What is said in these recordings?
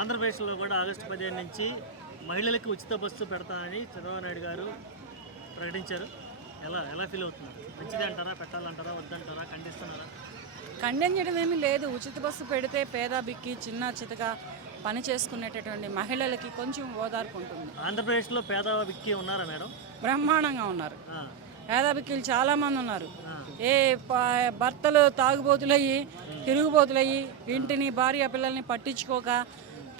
ఆంధ్రప్రదేశ్లో కూడా ఆగస్టు 15 నుంచి మహిళలకు ఉచిత బస్సు పెడతానని చంద్రబాబు నాయుడు గారు ప్రకటించారు. ఎలా ఎలా ఫీల్ అవుతున్నారు? మంచిది అంటారా, పెట్టాలంటారా, వద్దంటారా, ఖండిస్తున్నారా? ఖండించడం ఏమీ లేదు. ఉచిత బస్సు పెడితే పేద బిక్కి చిన్న చితక పని చేసుకునేటటువంటి మహిళలకి కొంచెం ఓదార్పు ఉంటుంది. ఆంధ్రప్రదేశ్లో పేద విక్కి ఉన్నారా మేడం? బ్రహ్మాండంగా ఉన్నారు. ఆ, పేద బిక్కీలు చాలామంది ఉన్నారు. ఆ, ఏ భర్తలు తాగుబోతులయ్యి తిరుగుబోతులయ్యి ఇంటిని భార్య పిల్లల్ని పట్టించుకోక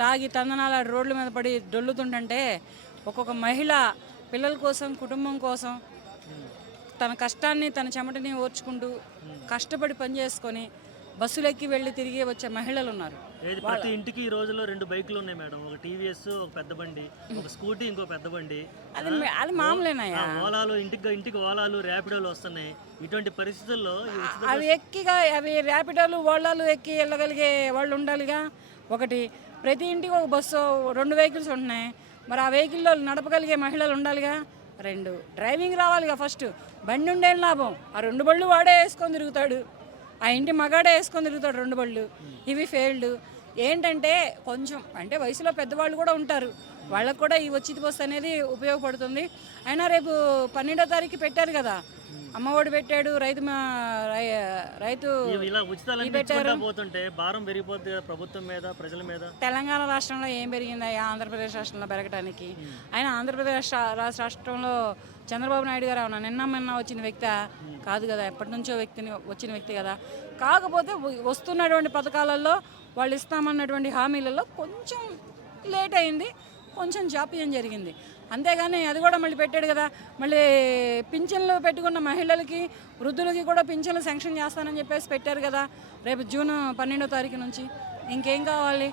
తాగి తందనాల రోడ్ల మీద పడి డొల్లుతుంటే ఒక్కొక్క మహిళ పిల్లల కోసం కుటుంబం కోసం తన కష్టాన్ని తన చెమటని ఓర్చుకుంటూ కష్టపడి పని చేసుకొని బస్సులు ఎక్కి వెళ్ళి తిరిగి వచ్చే మహిళలు ఉన్నారు. ఏది ప్రతి ఇంటికి ఈ రోజుల్లో 2 బైకులు ఉన్నాయి మేడం. ఒక టీవీఎస్, ఒక పెద్ద బండి, ఒక స్కూటీ, ఇంకో పెద్ద బండి. అది మామూలేనాయా? ఓలాలు ఇంటికి ఓలాలు, ర్యాపిడోలు వస్తున్నాయి. ఇటువంటి పరిస్థితుల్లో ఈ ఉచిత అవి ర్యాపిడోలు ఓళ్ళాలు ఎక్కి వెళ్ళగలిగే వాళ్ళు ఉండాలిగా. ఒకటి ప్రతి ఇంటికి ఒక బస్సు 2 వెహికల్స్ ఉంటున్నాయి. మరి ఆ వెహికల్లో నడపగలిగే మహిళలు ఉండాలిగా. 2 డ్రైవింగ్ రావాలిగా. ఫస్ట్ బండి ఉండేం లాభం? ఆ 2 బళ్ళు వాడే వేసుకొని తిరుగుతాడు. ఆ ఇంటి మగాడే వేసుకొని తిరుగుతాడు 2 బళ్ళు. ఇవి ఫెయిల్డ్. ఏంటంటే కొంచెం అంటే వయసులో పెద్దవాళ్ళు కూడా ఉంటారు. వాళ్ళకు కూడా ఈ ఉచిత బస్సు అనేది ఉపయోగపడుతుంది. అయినా రేపు 12వ తారీఖు పెట్టారు కదా, అమ్మఒడి పెట్టాడు, రైతు ఇలా ఉచితాలన్నీ ఇచ్చుకుంటా పోతుంటే భారం పెరిగిపోతుంది కదా ప్రభుత్వం మీద, ప్రజల మీద. తెలంగాణ రాష్ట్రంలో ఏం పెరిగిందా ఆంధ్రప్రదేశ్ రాష్ట్రంలో పెరగడానికి? ఆయన ఆంధ్రప్రదేశ్ రాష్ట్రంలో చంద్రబాబు నాయుడు గారు అవునా నిన్న వచ్చిన వ్యక్తి కాదు కదా, ఎప్పటి నుంచో వచ్చిన వ్యక్తి కదా. కాకపోతే వస్తున్నటువంటి పథకాలలో వాళ్ళు ఇస్తామన్నటువంటి హామీలలో కొంచెం లేట్ అయింది, కొంచెం జాప్యం జరిగింది. అంతేగాని అది కూడా మళ్ళీ పెట్టాడు కదా. మళ్ళీ పింఛన్లు పెట్టుకున్న మహిళలకి వృద్ధులకి కూడా పింఛన్లు శాంక్షన్ చేస్తానని చెప్పేసి పెట్టారు కదా రేపు జూన్ 12వ తారీఖు నుంచి. ఇంకేం కావాలి?